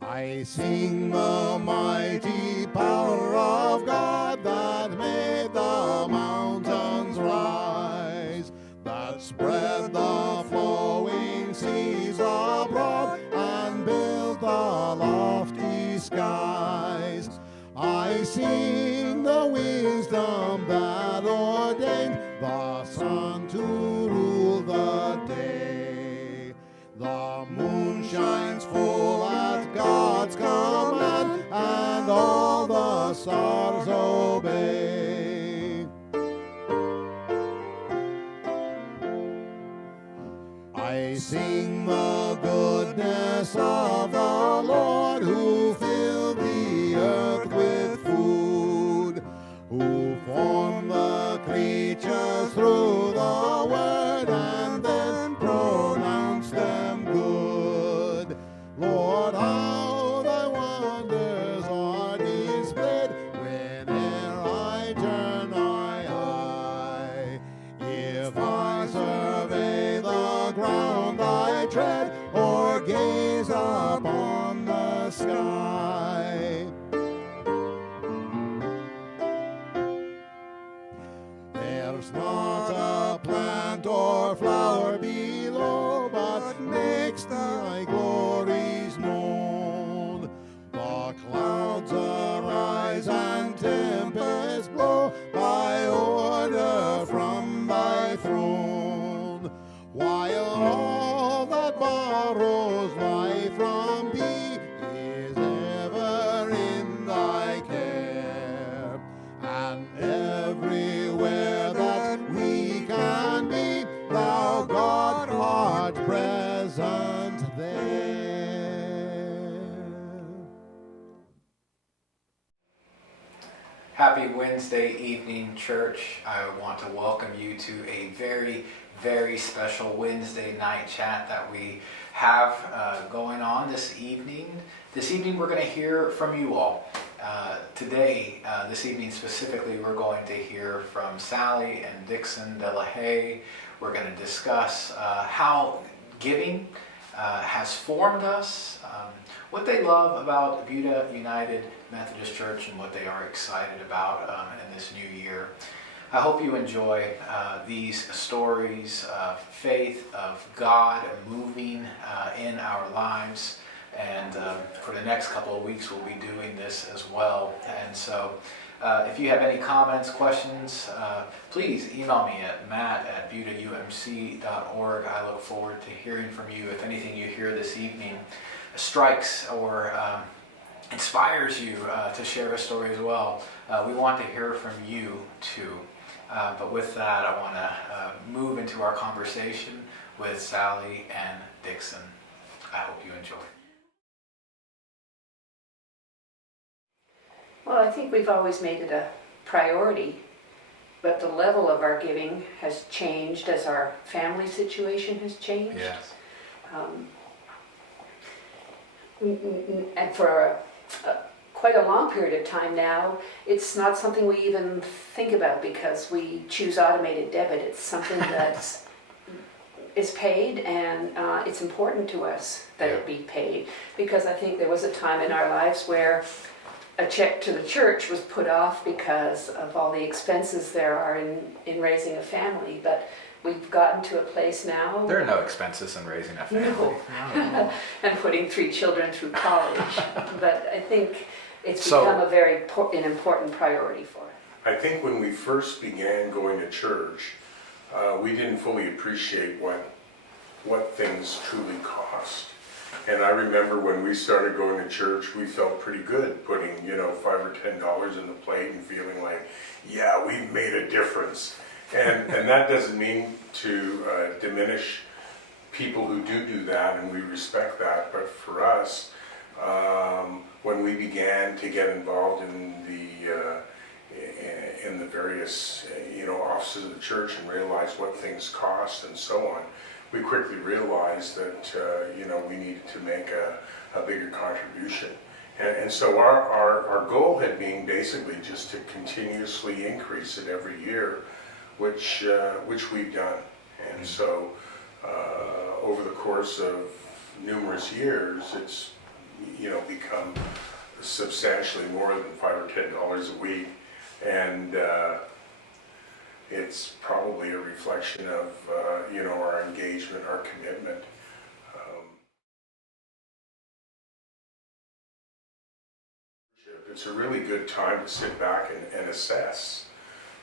I sing the mighty power of God that made the mountains rise, that spread the flowing seas abroad and built the lofty skies. I sing the wisdom that ordained the sun to rule the day. The moon shines full at God's command, and all the stars obey. I sing the goodness of the Lord, who filled the earth with food, who formed the creatures through the word and then pronounced them good. Lord, how thy wonders are displayed whene'er I turn my eye. If I survey the ground I tread, or gaze upon the sky, there's not a plant or flower below but makes thy glories known. The clouds arise and tempests blow by order from thy throne, while all that borrows life from thee is ever in thy care. And everywhere that we can be, thou God art present there. Happy Wednesday evening, church. I want to welcome you to a very, very special Wednesday night chat that we have going on this evening. This evening we're going to hear from you all. This evening specifically, we're going to hear from Sally and Dixon Delahaye. We're going to discuss how giving has formed us, what they love about Buda United Methodist Church, and what they are excited about in this new year. I hope you enjoy these stories of faith, of God moving in our lives. And for the next couple of weeks, we'll be doing this as well. And so if you have any comments, questions, please email me at matt@budaumc.org. I look forward to hearing from you. If anything you hear this evening strikes or inspires you to share a story as well, we want to hear from you too. But with that, I want to move into our conversation with Sally and Dixon. I hope you enjoy. Well, I think we've always made it a priority, but the level of our giving has changed as our family situation has changed. Yes. And for quite a long period of time now, it's not something we even think about because we choose automated debit. It's something that is paid, and it's important to us that it be paid, because I think there was a time in our lives where a check to the church was put off because of all the expenses there are in raising a family, but we've gotten to a place now. There are no expenses in raising a family. No. And putting 3 children through college. But I think it's become a very an important priority for us. I think when we first began going to church, we didn't fully appreciate what things truly cost. And I remember when we started going to church, we felt pretty good putting, $5 or $10 in the plate and feeling like, yeah, we've made a difference. And that doesn't mean to diminish people who do that, and we respect that. But for us, when we began to get involved in the various offices of the church and realize what things cost and so on, we quickly realized that we needed to make a bigger contribution. And so our goal had been basically just to continuously increase it every year, which we've done. And so over the course of numerous years, it's become substantially more than $5 or $10 a week, and it's probably a reflection of our engagement, our commitment. It's a really good time to sit back and assess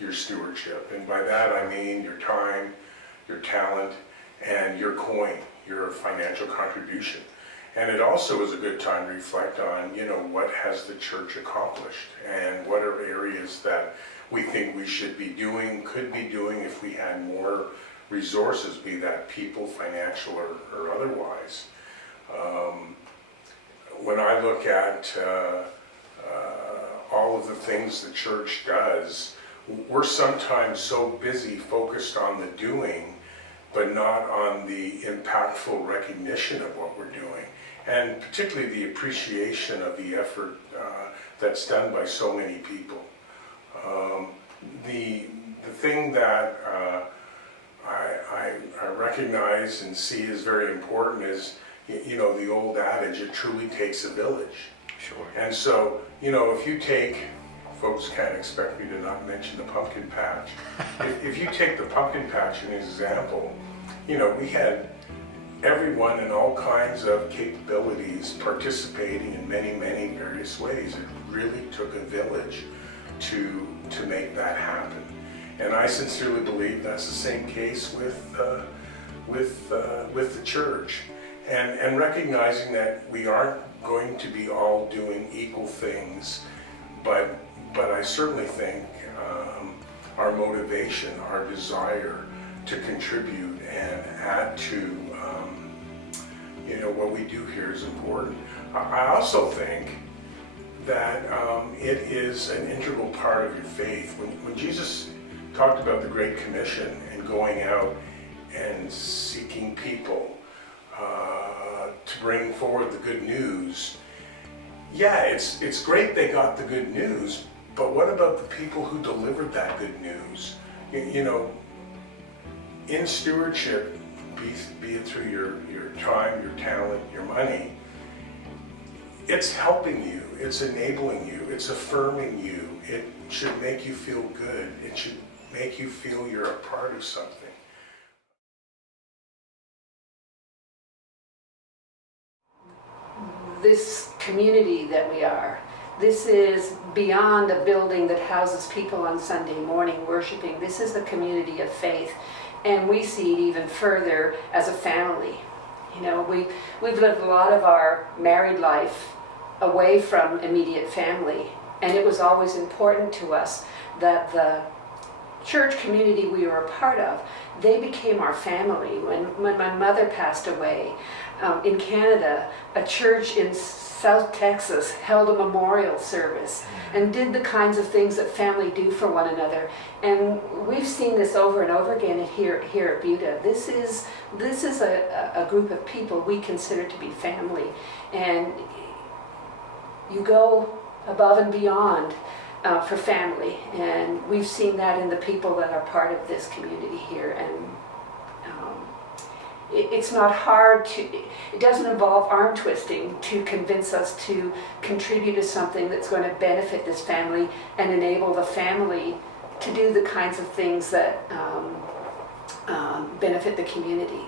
your stewardship, and by that I mean your time, your talent, and your coin, your financial contribution. And it also is a good time to reflect on, what has the church accomplished and what are areas that we think we should be doing, could be doing if we had more resources, be that people, financial, or otherwise. When I look at all of the things the church does, we're sometimes so busy focused on the doing, but not on the impactful recognition of what we're doing, and particularly the appreciation of the effort that's done by so many people. The thing that I recognize and see as very important is, the old adage, it truly takes a village. Sure. And so, if you take, folks can't expect me to not mention the pumpkin patch. If you take the pumpkin patch as an example, we had everyone in all kinds of capabilities participating in many, many various ways. It really took a village to make that happen. And I sincerely believe that's the same case with the church. And recognizing that we aren't going to be all doing equal things, but I certainly think our motivation, our desire to contribute and add to what we do here is important. I also think that it is an integral part of your faith. When Jesus talked about the Great Commission and going out and seeking people to bring forward the good news, yeah, it's great they got the good news, but what about the people who delivered that good news? In stewardship, be it through your time, your talent, your money, it's helping you, it's enabling you, it's affirming you, it should make you feel good, it should make you feel you're a part of something. This community that we are, this is beyond a building that houses people on Sunday morning worshiping. This is a community of faith, and we see it even further as a family. We've lived a lot of our married life away from immediate family, and it was always important to us that the church community we were a part of, they became our family. When my mother passed away in Canada, a church in South Texas held a memorial service and did the kinds of things that family do for one another. And we've seen this over and over again here at Buda. This is a group of people we consider to be family, and you go above and beyond for family, and we've seen that in the people that are part of this community here. And it's not hard it doesn't involve arm twisting to convince us to contribute to something that's going to benefit this family and enable the family to do the kinds of things that benefit the community,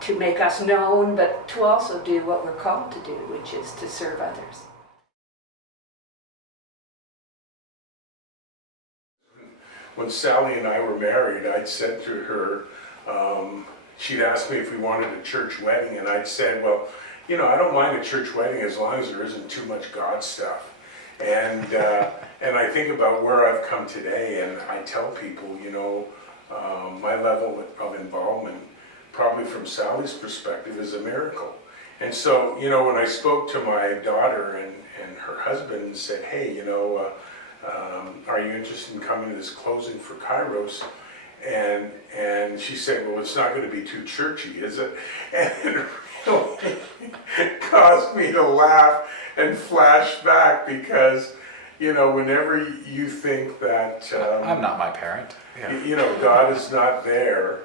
to make us known, but to also do what we're called to do, which is to serve others. When Sally and I were married, I'd said to her, she'd asked me if we wanted a church wedding, and I'd said, well, I don't mind a church wedding as long as there isn't too much God stuff. And I think about where I've come today, and I tell people, my level of involvement, probably from Sally's perspective, is a miracle. And so, when I spoke to my daughter and her husband and said, hey, are you interested in coming to this closing for Kairos? And she said, well, it's not going to be too churchy, is it? And it really caused me to laugh and flash back because, whenever you think that... I'm not my parent. Yeah. God is not there,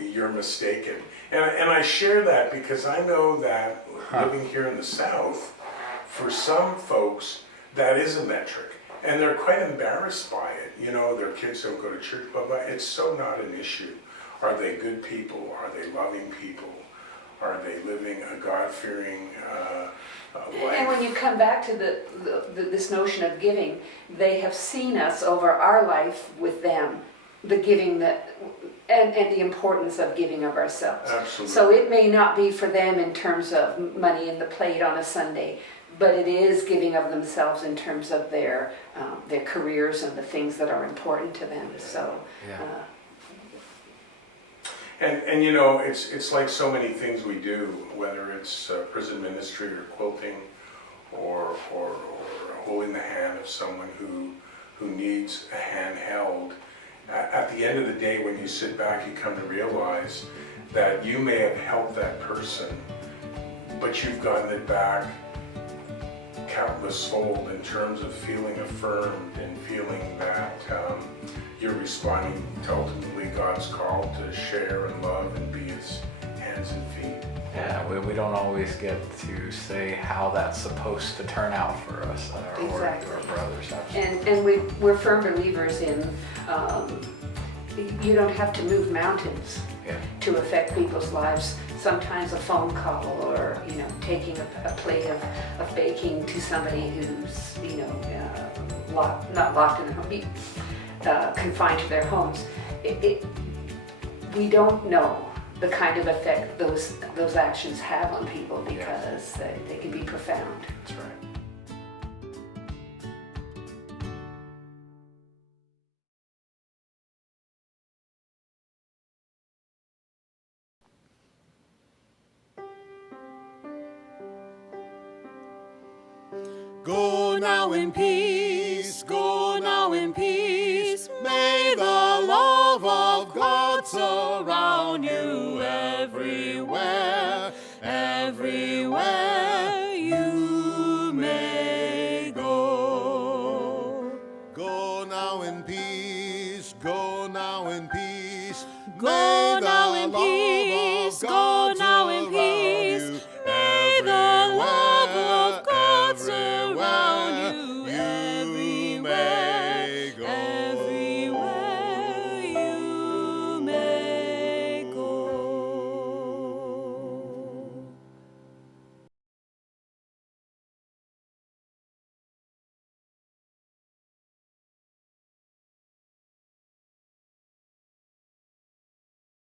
you're mistaken. And I share that because I know that living here in the South, for some folks, that is a metric. And they're quite embarrassed by it. Their kids don't go to church, but it's so not an issue. Are they good people? Are they loving people? Are they living a God-fearing life? And when you come back to this notion of giving, they have seen us over our life with them, the giving and the importance of giving of ourselves. Absolutely. So it may not be for them in terms of money in the plate on a Sunday, but it is giving of themselves in terms of their careers and the things that are important to them. So, and it's like so many things we do, whether it's prison ministry or quilting, or holding the hand of someone who needs a hand held. At the end of the day, when you sit back, you come to realize that you may have helped that person, but you've gotten it back countless fold in terms of feeling affirmed and feeling that you're responding to ultimately God's call to share and love and be His hands and feet. Yeah, we don't always get to say how that's supposed to turn out for us or our brothers. And we're firm believers in you don't have to move mountains to affect people's lives. Sometimes a phone call or taking a plate of baking to somebody who's not locked in their home, confined to their homes. We don't know the kind of effect those actions have on people because they can be profound. That's right. Go now in peace, go now in peace. May the love of God surround you everywhere, everywhere.